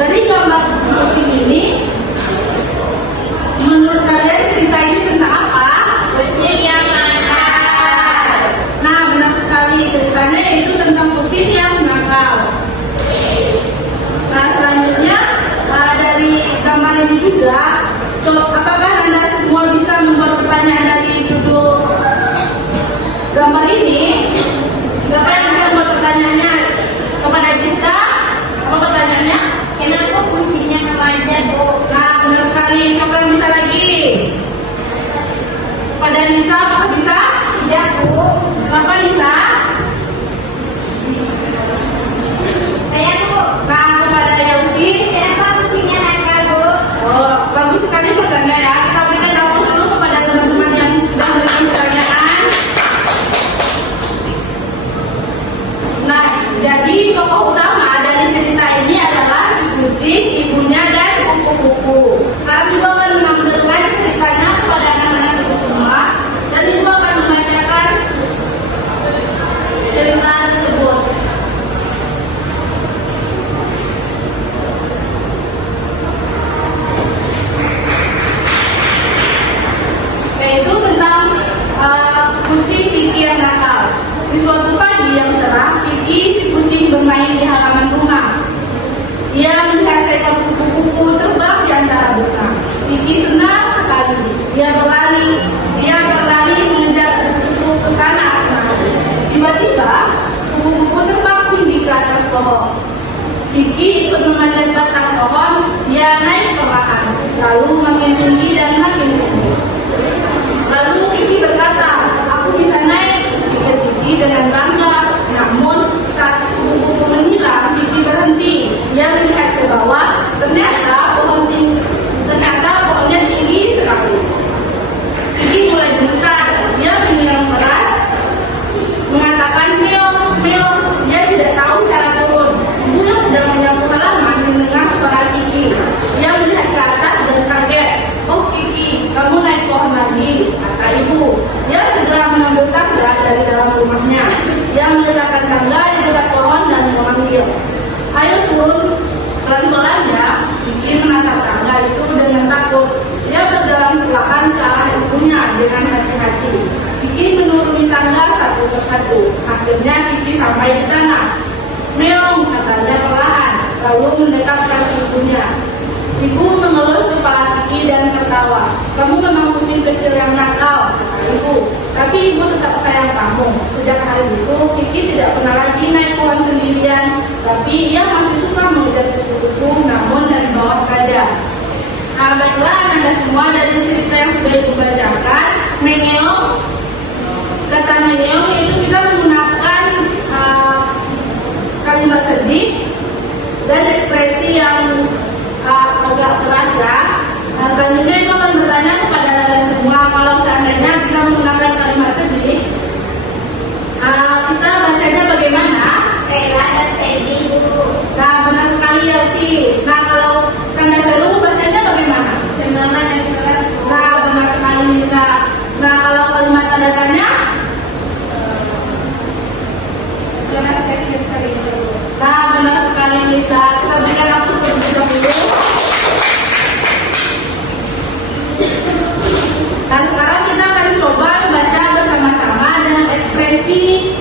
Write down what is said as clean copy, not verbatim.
Dari gambar kucing ini, menurut kalian cerita ini tentang apa? Kucing yang nakal. Nah, benar sekali, ceritanya itu tentang kucing yang nakal. Nah, selanjutnya dari gambar ini juga, apakah Anda semua bisa membuat pertanyaan dari judul gambar ini? Siapa yang bisa membuat pertanyaannya? Kepada Giska, apa pertanyaannya? Kenapa kucingnya remaja, Bu? Nah, benar sekali. Siapa yang bisa lagi? Kepada Nisa, apakah bisa? Tidak, Bu. Kenapa Nisa? Saya, Bu. Nah, kepada Yelsi. Kenapa kucingnya nakal, Bu? Oh, bagus sekali pertanyaan ya. Kita berikan aplaus dulu kepada teman-teman yang sudah memberikan pertanyaan. Nah, jadi tokoh utama dari cerita ini adalah kucing, ibunya, dan kupu-kupu. Sekarang juga akan menampilkan ceritanya kepada anak-anak itu semua, dan ibu akan membacakan cerita tersebut. Yaitu tentang kucing Kiki yang nakal. Di suatu pagi yang cerah, Kiki si kucing bermain di halaman rumah. Ia melihat seekor kupu-kupu terbang di antara bunga. Kiki senang sekali. Dia berlari mengejar kupu-kupu ke sana kemari. Tiba-tiba, kupu-kupu terbang tinggi ke atas pohon. Kiki ikut memanjat batang pohon. Dia naik perlahan, lalu makin tinggi dan makin tinggi. Lalu Kiki berkata, "Aku bisa naik," pikir Kiki dengan bangga. Namun saat kupu-kupu menghilang, Kiki berhenti. Dia melihat ke bawah. Ternyata pohonnya tinggi sekali. Kiki mulai gemetar. Dia menyiram keras, mengatakan meong, meong. Dia tidak tahu cara turun. Ibu yang sedang menyapu halaman mendengar suara Kiki. Dia melihat ke atas dan kaget. "Oh Kiki, kamu naik pohon lagi," kata ibu. Dia segera mengambil tangga dari dalam rumahnya. Dia meletakkan tangga di dekat pohon dan memanggil, "Ayo turun." Pelan-pelan ya, Kiki menatap tangga itu dengan takut. Dia berjalan perlahan ke arah ibunya dengan hati-hati. Kiki menuruni tangga satu persatu. Akhirnya Kiki sampai di tanah. "Meong," katanya perlahan, lalu mendekat kaki ibunya. Ibu mengelus kepala Kiki dan tertawa. "Kamu memang kucing kecil yang nakal," kata ibu. "Tapi ibu tetap sayang kamu." Sejak hari itu, Kiki tidak pernah lagi naik pohon sendirian. Tapi ia masih suka mengejar kupu-kupu, namun dari bawah saja. Nah, baiklah Anda semua, dari cerita yang sudah ibu bacakan, meong, kata meong itu kita menggunakan kalimat sedih dan ekspresi yang agak keras ya. Nah, selanjutnya ibu akan bertanya kepada Anda semua, kalau seandainya kita menggunakan kalimat sedih, kita bacanya bagaimana? Rela dan sedih, Bu. Nah, benar sekali ya sih. Nah, kalau tanda seru bacanya bagaimana? Semangat dan keras, Bu. Nah, benar sekali Nisa. Nah, kalau kalimat tanda tanya? Keras sekali, Bu. Nah, benar sekali Nisa. Kita berikan waktu terlebih dahulu. Nah, sekarang kita akan coba membaca bersama-sama dengan ekspresi